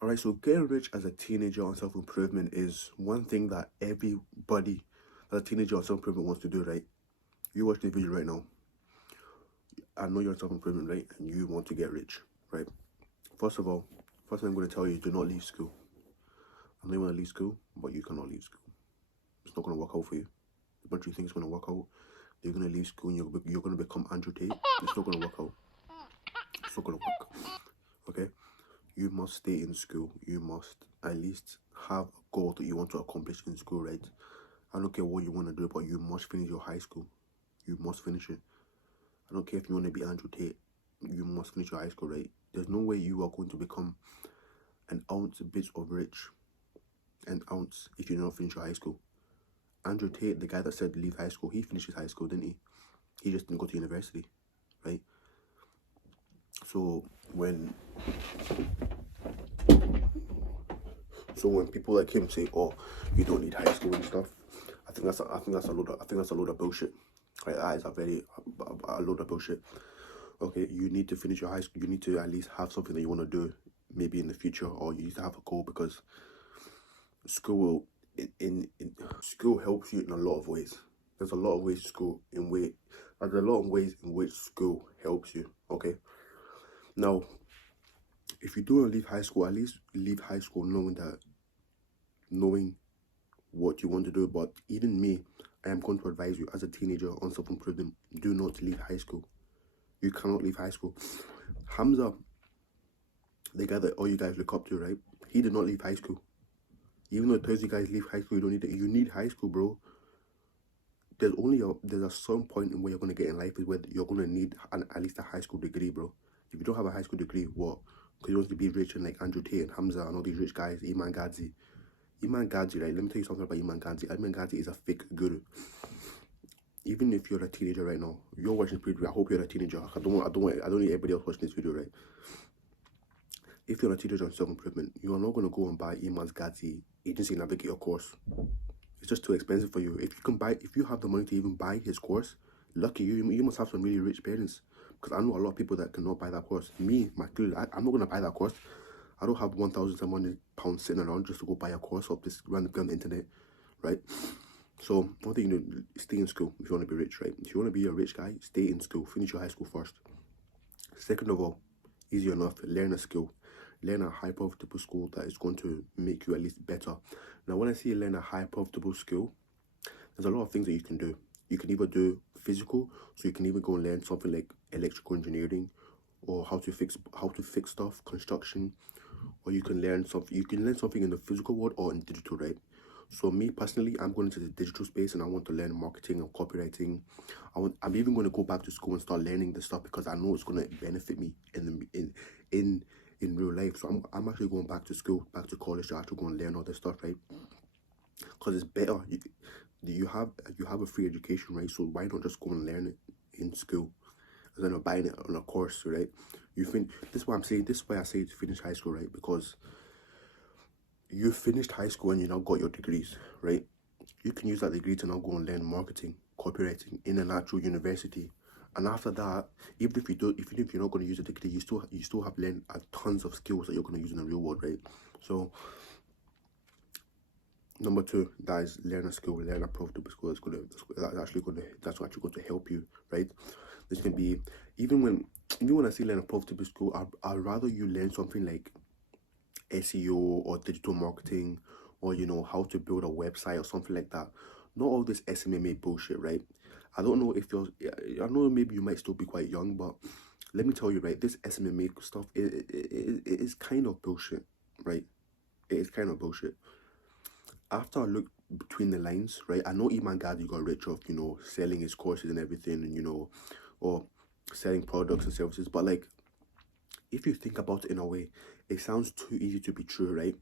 Alright, so getting rich as a teenager on self-improvement is one thing that everybody as a teenager on self-improvement wants to do, right? You watch the video right now. I know you're on self-improvement, right? And you want to get rich, right? First of all, first thing I'm going to tell you is do not leave school. I know you want to leave school, but you cannot leave school. It's not going to work out for you. A bunch of you think it's going to work out. You're going to leave school and you're going to become Andrew Tate. It's not going to work out. It's not going to work. Okay? You must stay in school. You must at least have a goal that you want to accomplish in school, right? I don't care what you want to do, but you must finish your high school. You must finish it. I don't care if you want to be Andrew Tate. You must finish your high school, right? There's no way you are going to become an ounce bit of rich, an ounce, if you don't finish your high school. Andrew Tate, the guy that said leave high school, he finished his high school, didn't he? He just didn't go to university, right? So when people like him say, "Oh, you don't need high school and stuff," I think that's a load of bullshit. Right, that is a load of bullshit. Okay, you need to finish your high school. You need to at least have something that you want to do, maybe in the future, or you need to have a goal because school will, school helps you in a lot of ways. There's a lot of ways there's a lot of ways in which school helps you. Okay, now if you do want to leave high school, at least leave high school knowing what you want to do. But even me, I am going to advise you as a teenager on self-improvement, do not leave high school. You cannot leave high school. Hamza, the guy that all you guys look up to, right? He did not leave high school. Even though it tells you guys leave high school, you don't need it. You need high school, bro. There's a certain point in where you're going to get in life is where you're going to need at least a high school degree, bro. If you don't have a high school degree, what? Because you want to be rich and like Andrew Tate and Hamza and all these rich guys, Iman Gadzhi. Iman Gadzhi, right? Let me tell you something about Iman Gadzhi. Iman Gadzhi is a fake guru. Even if you're a teenager right now, you're watching this video, I hope you're a teenager. I don't need everybody else watching this video, right? If you're a teenager on self-improvement, you are not going to go and buy Iman Gadzhi Agency Navigator course. It's just too expensive for you. If you have the money to even buy his course, lucky you. You must have some really rich parents. Because I know a lot of people that cannot buy that course. Me, I'm not going to buy that course. I don't have £1,700 sitting around just to go buy a course off this random guy on the internet, right? So one thing you know, stay in school if you want to be rich, right? If you want to be a rich guy, stay in school. Finish your high school first. Second of all, easy enough, learn a skill. Learn a high profitable skill that is going to make you at least better. Now, when I say learn a high profitable skill, there's a lot of things that you can do. You can either do physical, so you can even go and learn something like electrical engineering, or how to fix stuff, construction, or you can learn something in the physical world or in digital, right? So me personally, I'm going into the digital space and I want to learn marketing and copywriting. I'm even going to go back to school and start learning this stuff because I know it's going to benefit me in real life. So I'm actually going back to school, back to college to actually go and learn all this stuff, right? Because it's better. You have a free education, right? So why not just go and learn it in school instead of buying it on a course, right? This is why I'm saying. This is why I say to finish high school, right? Because you finished high school and you now got your degrees, right? You can use that degree to now go and learn marketing, copywriting in an actual university. And after that, even if you're not going to use a degree, you still have learned tons of skills that you're going to use in the real world, right? So number two, that is learn a skill, learn a profitable skill. That's actually going to help you, right? This can be even when I say learn a profitable skill, I'd rather you learn something like SEO or digital marketing, or how to build a website or something like that. Not all this SMMA bullshit, right? I don't know if I know maybe you might still be quite young, but let me tell you, right, this SMMA stuff it is kind of bullshit, right? It is kind of bullshit. After I looked between the lines, right, I know Iman Gadzhi got rich off, selling his courses and everything, and or selling products and services, but like, if you think about it in a way, it sounds too easy to be true, right?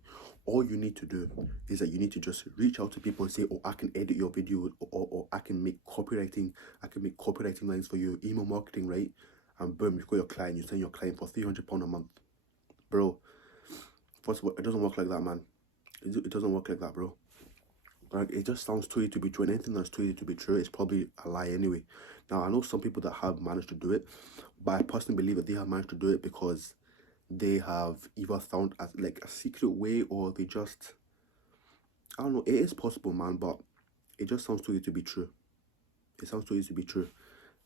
All you need to do is that you need to just reach out to people and say, oh, I can edit your video, or I can make copywriting lines for you, email marketing, right? And boom, you've got your client, you send your client for £300 a month. Bro, first of all, it doesn't work like that, man. It doesn't work like that, bro. Like, it just sounds too easy to be true, and anything that's too easy to be true is probably a lie anyway. Now, I know some people that have managed to do it, but I personally believe that they have managed to do it because they have either found as like a secret way, or they just, I don't know. It is possible, man, but it just sounds too good to be true. It sounds too easy to be true.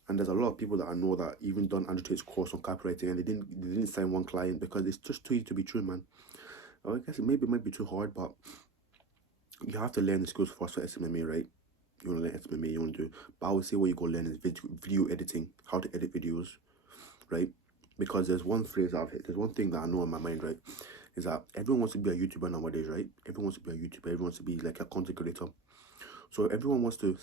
And there's a lot of people that I know that even done Andrew Tate's course on copywriting, and they didn't sign one client because it's just too easy to be true, man. I guess it might be too hard, but you have to learn the skills first for SMMA, right? You want to learn SMMA, you want to do. But I would say what you go learn is video editing, how to edit videos, right? Because there's one phrase there's one thing that I know in my mind, right? Is that everyone wants to be a YouTuber nowadays, right? Everyone wants to be a YouTuber, everyone wants to be like a content creator. So everyone wants to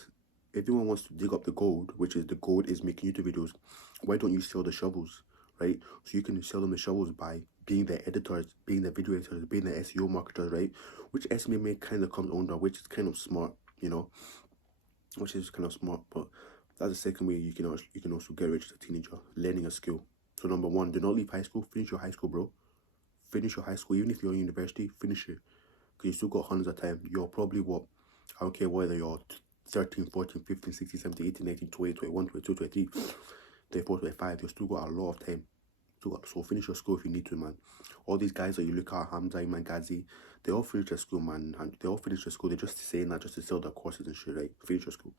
dig up the gold, which is the gold is making YouTube videos. Why don't you sell the shovels, right? So you can sell them the shovels by being the editors, being the video editors, being the SEO marketers, right? Which SMMA kind of comes under, which is kind of smart, you know, which is kind of smart. But that's the second way you can also get rich as a teenager, learning a skill. So number one, do not leave high school. Finish your high school, bro. Finish your high school. Even if you're in university, finish it. Because you still got hundreds of time. You're probably what? I don't care whether you're 13, 14, 15, 16, 17, 18, 19, 20, 21, 22, 23, 24, 25. You've still got a lot of time. So finish your school if you need to, man. All these guys that you look at, Hamza, Iman Ghazi, they all finish their school, man. And they all finish their school. They're just saying that just to sell their courses and shit, right? Finish your school.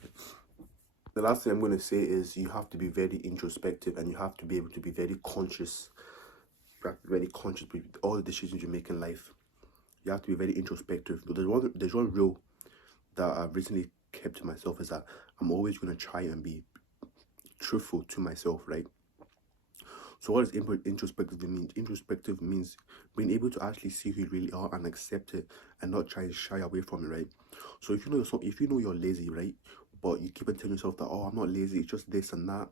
Right? The last thing I'm going to say is you have to be very introspective, and you have to be able to be very conscious. Very conscious with all the decisions you make in life. You have to be very introspective. There's one rule that I've recently kept to myself, is that I'm always going to try and be truthful to myself, right? So what does introspective mean? Introspective means being able to actually see who you really are and accept it, and not try and shy away from it, right? So if you know you're lazy, right, but you keep on telling yourself that, oh, I'm not lazy, it's just this and that,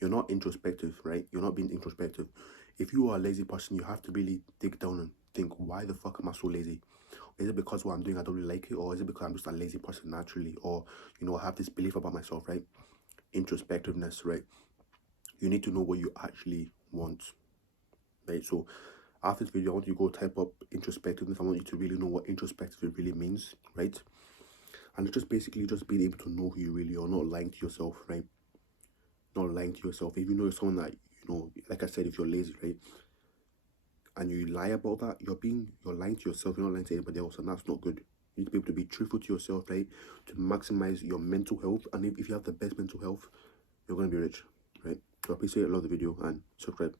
you're not introspective, right? You're not being introspective. If you are a lazy person, you have to really dig down and think, why the fuck am I so lazy? Is it because what I'm doing I don't really like it, or is it because I'm just a lazy person naturally, or I have this belief about myself, right? Introspectiveness, right? You need to know what you actually want, right? So after this video, I want you to go type up introspectiveness. I want you to really know what introspective really means, right? And it's just basically just being able to know who you really are, not lying to yourself, right? Not lying to yourself. If you know someone that, like I said, if you're lazy, right, and you lie about that, you're lying to yourself, you're not lying to anybody else, and that's not good. You need to be able to be truthful to yourself, right, to maximize your mental health. And if you have the best mental health, you're going to be rich, right? So I appreciate it, love the video, and subscribe.